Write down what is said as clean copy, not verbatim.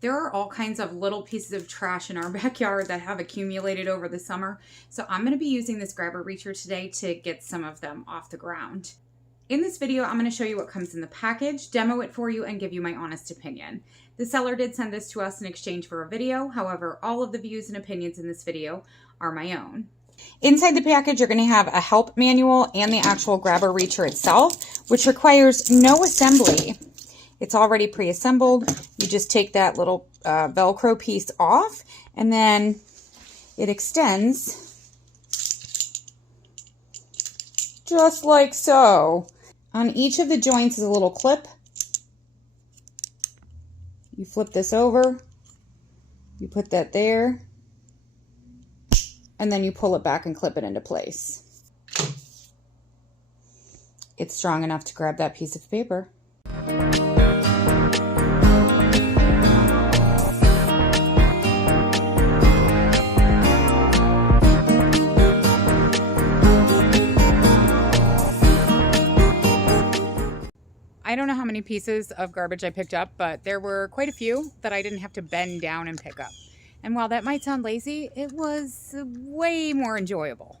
There are all kinds of little pieces of trash in our backyard that have accumulated over the summer, so I'm going to be using this grabber reacher today to get some of them off the ground. In this video, I'm going to show you what comes in the package, demo it for you, and give you my honest opinion. The seller did send this to us in exchange for a video, however, all of the views and opinions in this video are my own. Inside the package, you're going to have a help manual and the actual grabber reacher itself, which requires no assembly. It's already pre-assembled. You just take that little Velcro piece off, and then it extends just like so. On each of the joints is a little clip. You flip this over, you put that there, and then you pull it back and clip it into place. It's strong enough to grab that piece of paper. I don't know how many pieces of garbage I picked up, but there were quite a few that I didn't have to bend down and pick up. And while that might sound lazy, it was way more enjoyable.